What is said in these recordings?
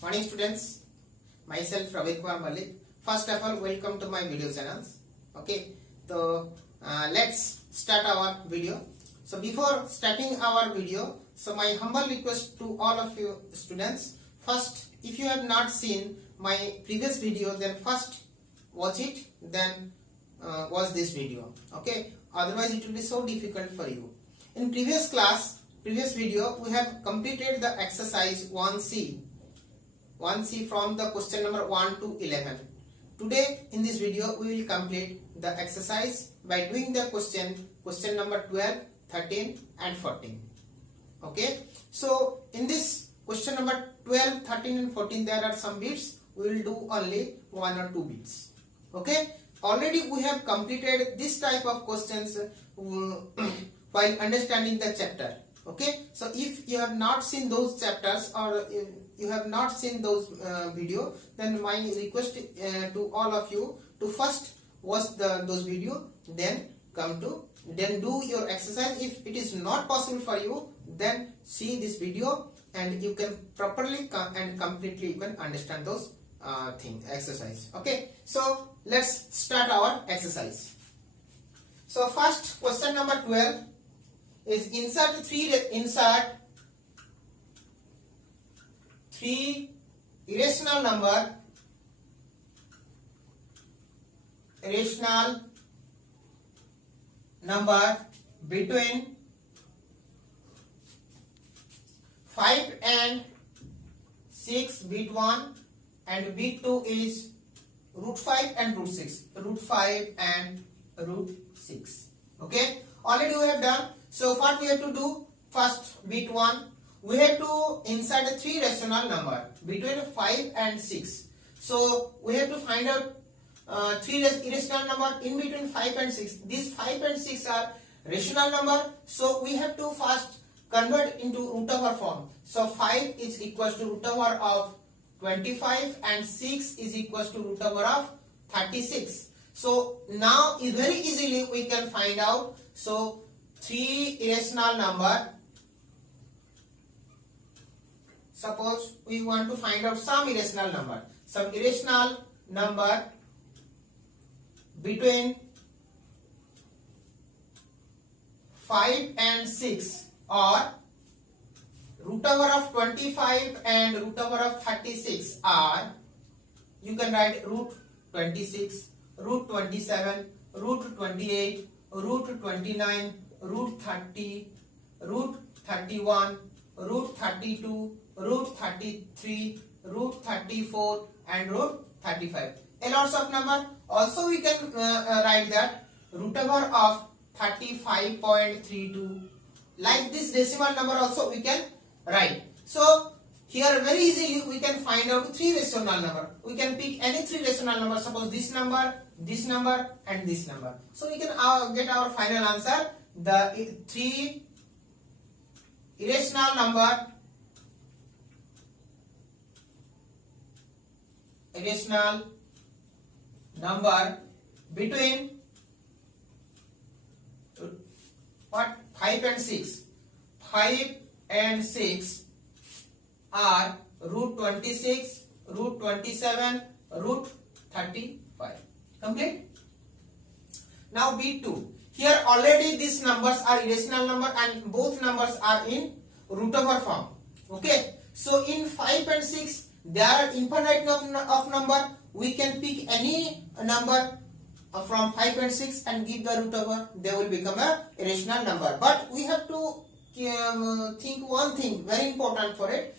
Morning students, myself Ravi Kumar Malik. First of all, welcome to my video channels. Okay, so let's start our video. So before starting our video, so my humble request to all of you students, first if you have not seen my previous video, then first watch it, then watch this video. Okay, otherwise it will be so difficult for you. In previous video, we have completed the exercise 1C from the question number 1 to 11. Today in this video we will complete the exercise by doing the question number 12, 13 and 14. Okay, so in this question number 12, 13 and 14 there are some bits. We will do only 1 or 2 bits. Okay, already we have completed this type of questions while understanding the chapter. Okay, so if you have not seen those chapters or you have not seen those video, then my request to all of you to first watch those video, then do your exercise. If it is not possible for you, then see this video and you can properly and completely even understand those exercise. Okay, so let's start our exercise. So first question number 12 is insert three irrational number between 5 and 6. Bit 1 and bit 2 is root 5 and root 6. Root 5 and root 6. Okay, already we have done. So what we have to do? First, bit 1, we have to insert a 3 rational number between 5 and 6. So we have to find out 3 irrational number in between 5 and 6. These 5 and 6 are rational number. So we have to first convert into root over form. So 5 is equals to root over of 25 and 6 is equals to root over of 36. So now very easily we can find out. So 3 irrational number. Suppose we want to find out some irrational number. Some irrational number between 5 and 6 or root over of 25 and root over of 36 are, you can write root 26, root 27, root 28, root 29, root 30, root 31, root 32, root 33, root 34 and root 35. A lots of number. Also we can write that root over of 35.32. Like this decimal number also we can write. So here very easily we can find out 3 rational number. We can pick any 3 rational number. Suppose this number and this number. So we can get our final answer. The 3 irrational number between 5 and 6. 5 and 6 are root 26, root 27, root 35. Complete. Now bit 2. Here already these numbers are irrational number and both numbers are in root over form. Okay. So in 5 and 6 there are infinite of number. We can pick any number from 5 and 6 and give the root over. They will become a irrational number. But we have to think one thing very important for it.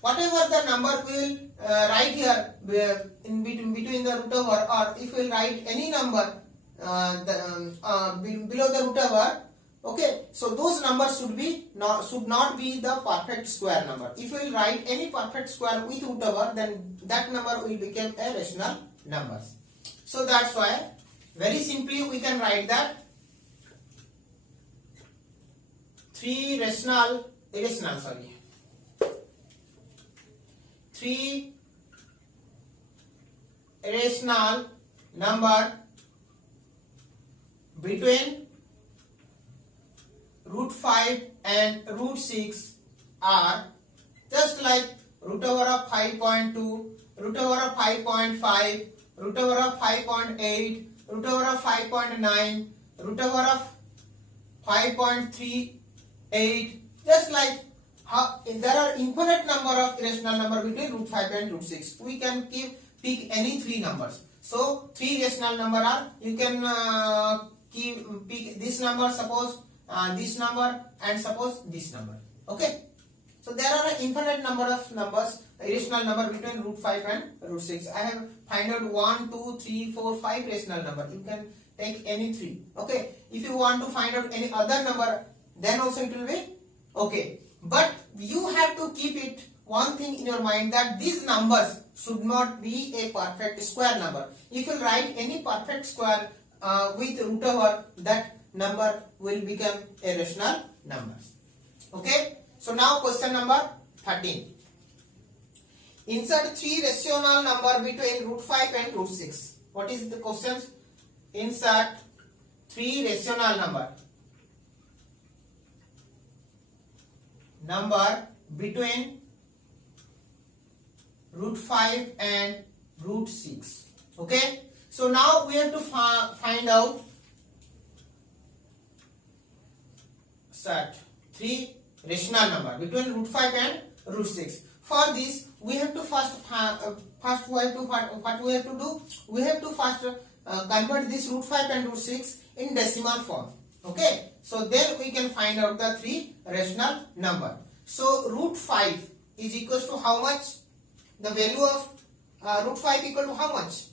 Whatever the number we will write here in between the root over, or if we will write any number below the root over, okay, so those numbers should not be the perfect square number. If we will write any perfect square with root over, then that number will become a rational number. So that's why very simply we can write that 3 irrational number between root 5 and root 6 are just like root over of 5.2, root over of 5.5, root over of 5.8, root over of 5.9, root over of 5.38. Just like how there are infinite number of irrational number between root 5 and root 6. We can pick any three numbers. So three rational number are, you can pick this number, suppose this number, and suppose this number. Okay. So there are an infinite number of numbers, irrational number between root 5 and root 6. I have find out 1, 2, 3, 4, 5 rational number. You can take any three. Okay. If you want to find out any other number, then also it will be okay. But you have to keep it one thing in your mind, that these numbers should not be a perfect square number. If you write any perfect square with root over, that number will become a rational number. Okay. So now question number 13. Insert three rational number between root 5 and root 6. What is the question? Insert three rational number between root 5 and root 6. Okay. So now we have to find out three rational number between root 5 and root 6. For this, we have to what we have to do? We have to first convert this root 5 and root 6 in decimal form. Okay. So then we can find out the three rational number. So root 5 is equals to how much? The value of root 5 equal to how much?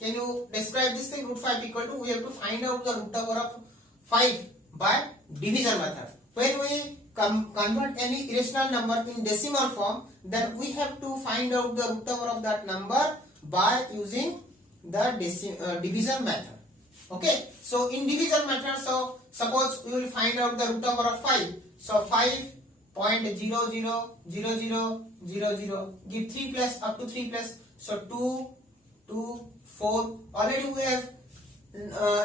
Can you describe this thing? Root 5 equal to, we have to find out the root over of 5 by division method. When we convert any irrational number in decimal form, then we have to find out the root over of that number by using the division method. Okay. So in division method, so suppose we will find out the root over of 5. So 5.000000, give 3 plus, up to 3 plus. So 2, 2, 4. Already we have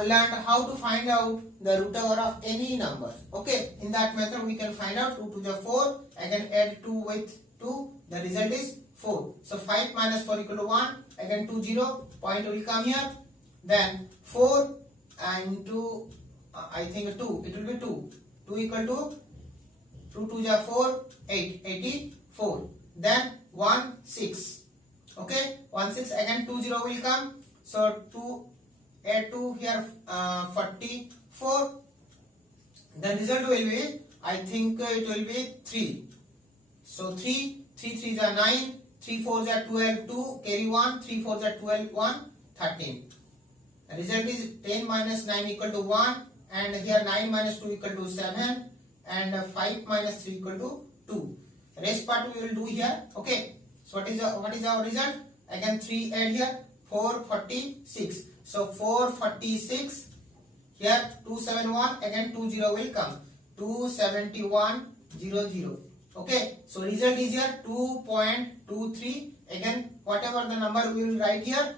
learned how to find out the root over of any number. Okay. In that method we can find out 2 to the 4. Again add 2 with 2. The result is 4. So 5 minus 4 equal to 1. Again 2, 0. Point will come here. Then 4 into I think 2. It will be 2. 2 equal to 2 to the 4. 8. 84. Then 1, 6. Okay. 1, 6. Again 2, 0 will come. So 2. Add 2 here, 44. The result will be, I think it will be 3. So 3 3 is 9, 3 4 is 12, 2 carry 1, 3 4 is 12, 1, 13. The result is 10 minus 9 equal to 1, and here 9 minus 2 equal to 7, and 5 minus 3 equal to 2. Rest part we will do here. Okay. So what is our result? Again 3 add here, 446. So 446, here 271, again 20 will come, 27100. Okay. So result is here 2.23. Again whatever the number we will write here,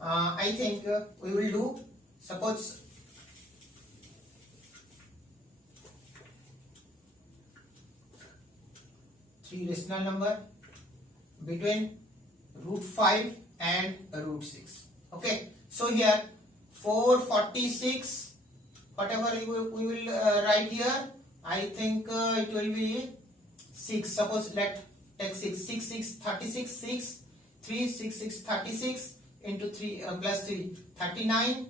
I think we will do, suppose three rational number between root 5 and root 6. Okay. So here 446, whatever we will write here, I think it will be 6. Suppose let take 6. 6 6 36, 6 3 6 6 36 into 3 plus 3 39,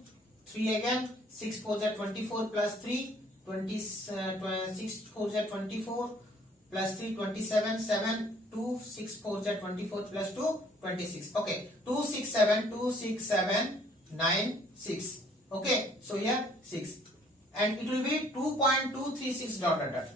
3 again, 6 4 is 24 plus 3 20, 6 4 is 24 plus 3 27, 7 2 6 4 is 24 plus 2 26. Okay. 267 9 6. Okay. So here 6, and it will be 2.236 dot dot dot.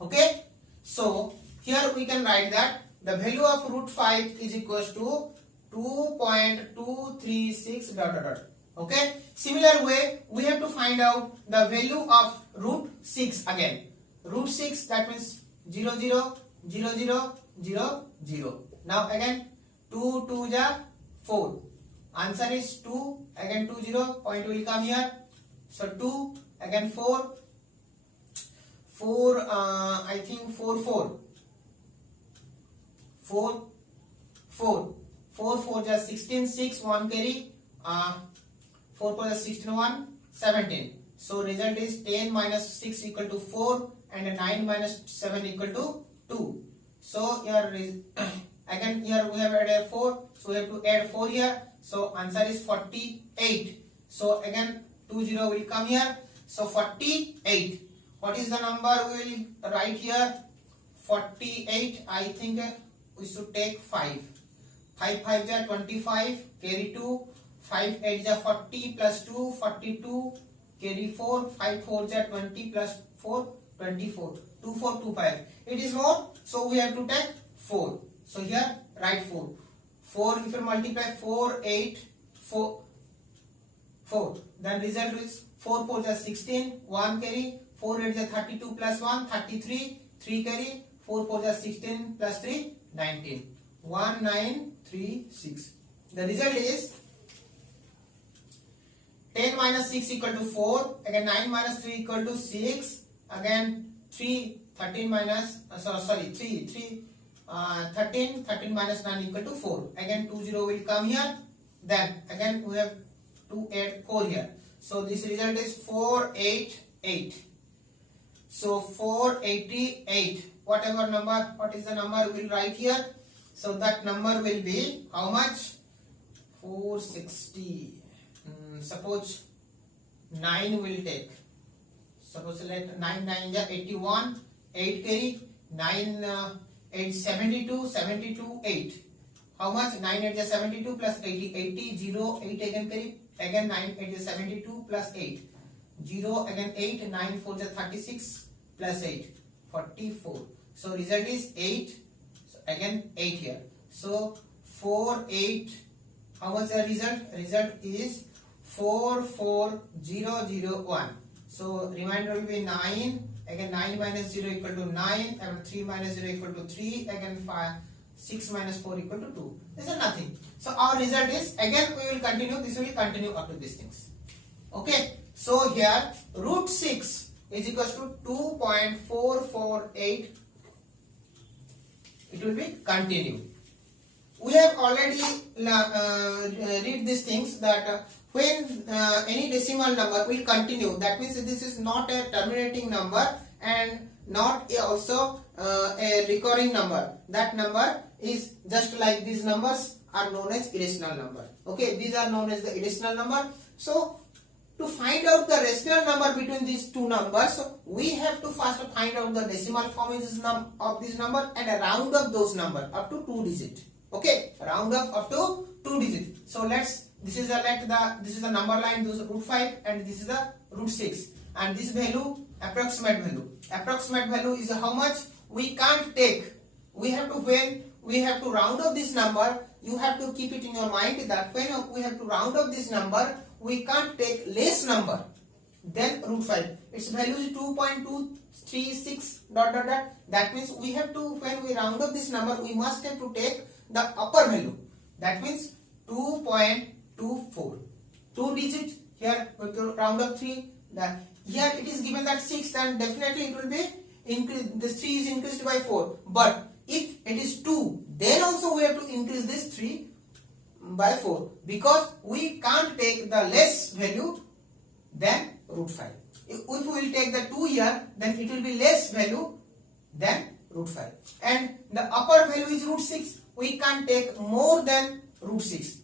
Okay. So here we can write that the value of root 5 is equals to 2.236 dot dot dot. Okay. Similar way we have to find out the value of root 6 again. Root 6, that means 0 0 0 0 0 0. Now again 2 2 ja 4. Answer is 2. Again 2 0. Point will come here. So 2 again 4. 4 I think 4 4. 4 4 4 4 just 16, 6 1 carry, 4 4 just 16 1 17. So result is 10 minus 6 equal to 4 and 9 minus 7 equal to 2. So here is again here we have added 4, so we have to add 4 here. So answer is 48. So again 20 will come here. So 48. What is the number we will write here? 48. I think we should take 5. 5 5 is 25. Carry 2. 5 8 is 40 plus 2 42. Carry 4. 5 4 is 20 plus 4 24. 2 4 2 5. It is more. So we have to take 4. So here write 4. 4 if you multiply 4 8 4 4. Then result is 4 4 is 16. 1 carry. 4 8 is 32 plus 1 33. 3 carry. 4 4 is 16 plus 3 19. 1936. The result is 10 minus 6 equal to 4. Again 9 minus 3 equal to 6. Again 3 13 minus 13 minus 9 equal to 4. Again 20 will come here. Then again we have to add 4 here. So this result is 488. So 488. Whatever number, what is the number we will write here? So that number will be how much? 460. Suppose 9 will take. Suppose let 9 9 is 81. 8 carry. 9 8 72. 72 8. How much? 9 8 is 72 plus 80. 80 0 8 again carry. Again 9 8 is 72 plus 8. 0 again 8. 9 4 is 36 plus 8. 44. So result is 8. So again 8 here. So 4 8. How much the result? Result is 44001. So remainder will be 9. Again 9 minus 0 equal to 9. And 3 minus 0 equal to 3. Again 6 minus 4 equal to 2. This is nothing. So our result is, again we will continue. This will continue up to these things. Okay. So here root 6 is equals to 2.448. It will be continue. We have already read these things that when any decimal number will continue, that means this is not a terminating number and not also a recurring number. That number is just like these numbers are known as irrational number. Okay, these are known as the irrational number. So to find out the rational number between these two numbers, we have to first find out the decimal form of this number and round up those numbers up to 2 digits. Okay, round up to 2 digits. So this is the number line, this is root 5 and this is the root 6, and this value approximate value. Approximate value is how much we can't take. We have to, when we have to round up this number, you have to keep it in your mind that when we have to round up this number, we can't take less number than root 5. Its value is 2.236 ... That means we have to, when we round up this number, we must have to take the upper value. That means 2.24. 2 digits. Here we will round up 3. Here it is given that 6, then definitely it will be increased. This 3 is increased by 4. But if it is 2, then also we have to increase this 3 by 4, because we can't take the less value than root 5. If we will take the 2 here, then it will be less value than root 5. And the upper value is root 6. We can't take more than root 6.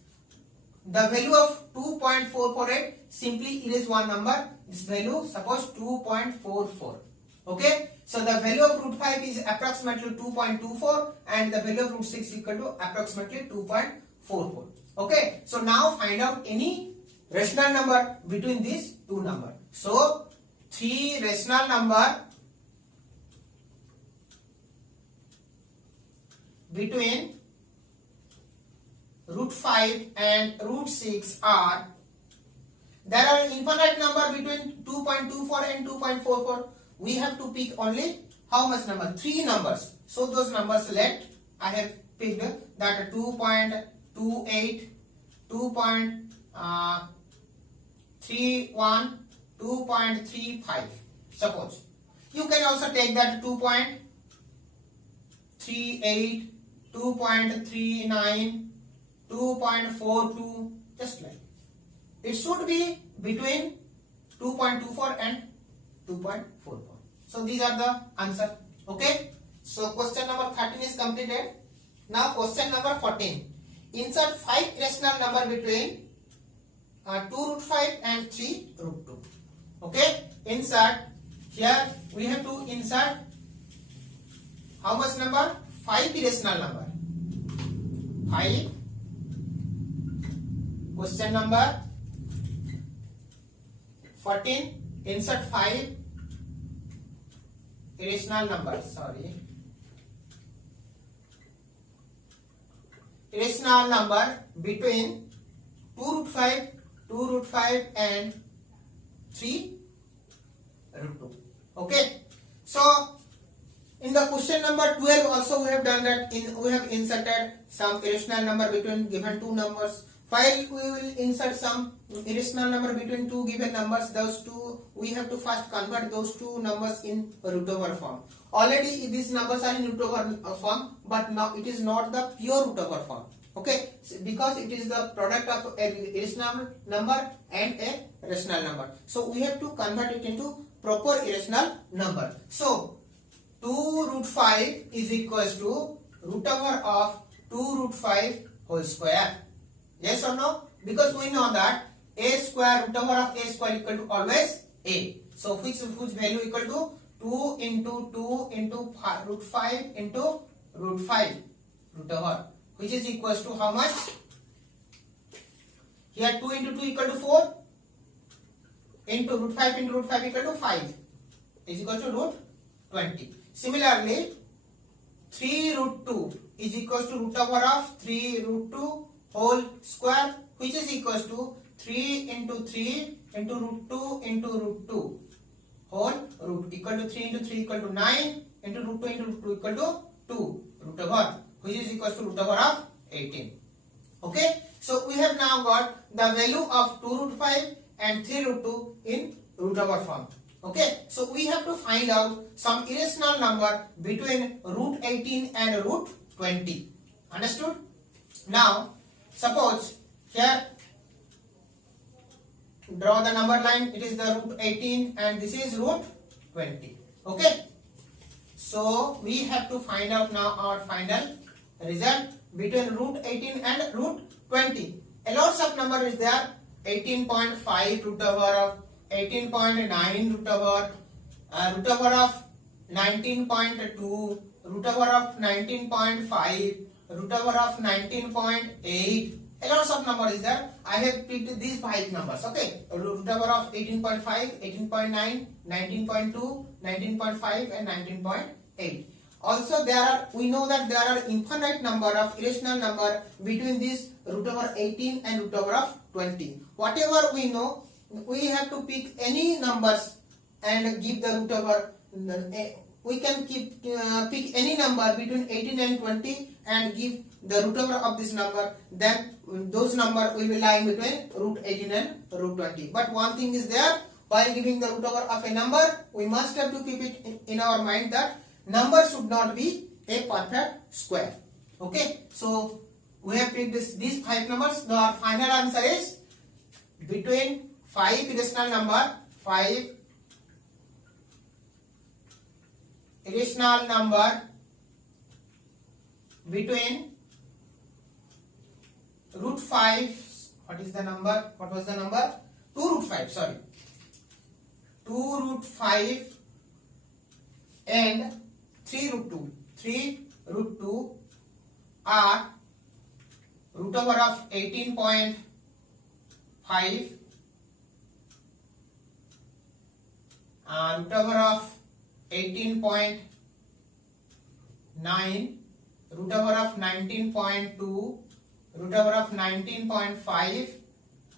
The value of 2.448, simply erase one number. This value, suppose 2.44. Okay. So the value of root 5 is approximately 2.24 and the value of root 6 is equal to approximately 2.44. Okay. So now find out any rational number between these two numbers. So 3 rational number between root 5 and root 6 are, there are infinite number between 2.24 and 2.44. We have to pick only how much number? 3 numbers. So those numbers select. I have picked that 2.28, 2.31, 2.35. Suppose you can also take that 2.38, 2.39, 2.42, just like. It should be between 2.24 and 2.44. So these are the answer. Okay. So question number 13 is completed. Now question number 14. Insert 5 irrational number between 2 root 5 and 3 root 2. Okay. Insert. Here we have to insert how much number? 5 irrational number. 5. Question number 14. Insert 5 irrational numbers. Sorry. Irrational number between 2 root 5, 2 root 5 and 3 root 2. Okay. So in the question number 12 also we have done that. We have inserted some irrational number between given two numbers. While we will insert some irrational number between two given numbers, those two we have to first convert those two numbers in root over form. Already these numbers are in root over form, but now it is not the pure root over form. Okay, because it is the product of a irrational number and a rational number. So we have to convert it into proper irrational number. So 2 root 5 is equals to root over of 2 root 5 whole square. Yes or no? Because we know that a square root over of a square equal to always a. So which value equal to 2 into 2 into root 5 into root 5 root over, which is equals to how much? Here 2 into 2 equal to 4 into root 5 equal to 5 is equal to root 20. Similarly, 3 root 2 is equals to root over of 3 root 2 whole square, which is equals to 3 into 3 into root 2 into root 2 whole root equal to 3 into 3 equal to 9 into root 2 into root 2 equal to 2 root over, which is equals to root over of 18. Okay. So we have now got the value of 2 root 5 and 3 root 2 in root over form. Okay. So we have to find out some irrational number between root 18 and root 20. Understood? Now suppose here draw the number line. It is the root 18 and this is root 20. Okay. So we have to find out now our final result between root 18 and root 20. A lot of number is there. 18.5 root over of 18.9 root over of 19.2 root over of 19.5 root over of 19.8. A lot of number is there. I have picked these 5 numbers. Okay, root over of 18.5, 18.9, 19.2, 19.5 and 19.8. Also we know that there are infinite number of irrational number between this root over 18 and root over of 20. Whatever we know, we have to pick any numbers and give the root over. We can pick any number between 18 and 20 and give the root over of this number. Then those number will be lying between root 18 and root 20. But one thing is there, while giving the root over of a number, we must have to keep it in our mind that number should not be a perfect square. Okay. So we have picked these 5 numbers. Now our final answer is between 5 irrational number, 5 irrational number between root 5, what is the number? What was the number? 2 root 5, sorry. 2 root 5 and 3 root 2. 3 root 2 are root over of 18.5 root over of 18.9 root over of 19.2 root over of 19.5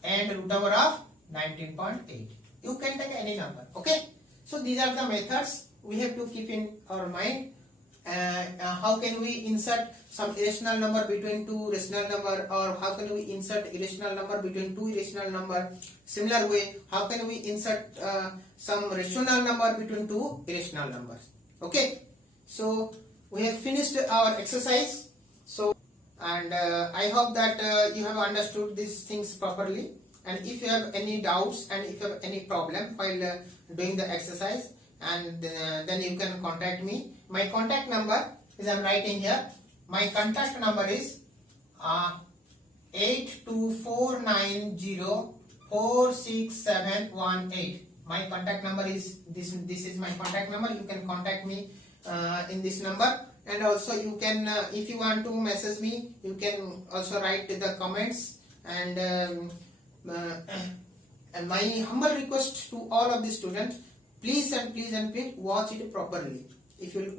and root over of 19.8. You can take any number. Okay. So these are the methods we have to keep in our mind. How can we insert some irrational number between two rational number, or how can we insert irrational number between two irrational number? Similar way, how can we insert some rational number between two irrational numbers? Okay. So we have finished our exercise. and I hope that you have understood these things properly. And if you have any doubts and if you have any problem while doing the exercise, and then you can contact me. My contact number is, I am writing here. My contact number is 8249046718. My contact number is this. This is my contact number. You can contact me in this number, and also you can, if you want to message me, you can also write the comments. And and my humble request to all of the students, please watch it properly. If you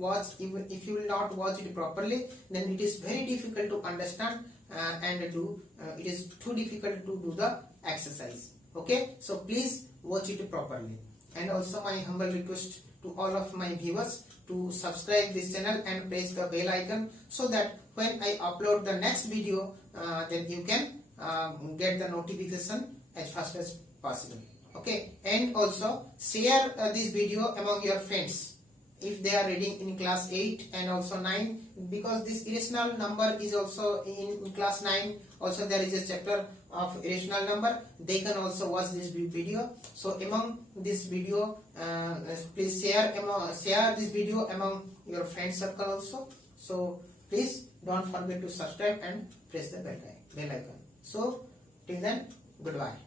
will not watch it properly, then it is very difficult to understand and do. It is too difficult to do the exercise. Okay, so please watch it properly. And also my humble request to all of my viewers to subscribe this channel and press the bell icon, so that when I upload the next video, then you can get the notification as fast as possible. Okay, and also share this video among your friends if they are reading in class 8 and also 9, because this irrational number is also in class 9. Also there is a chapter of irrational number. They can also watch this video. So among this video, please share this video among your friend circle also. So please don't forget to subscribe and press the bell icon. So till then, goodbye.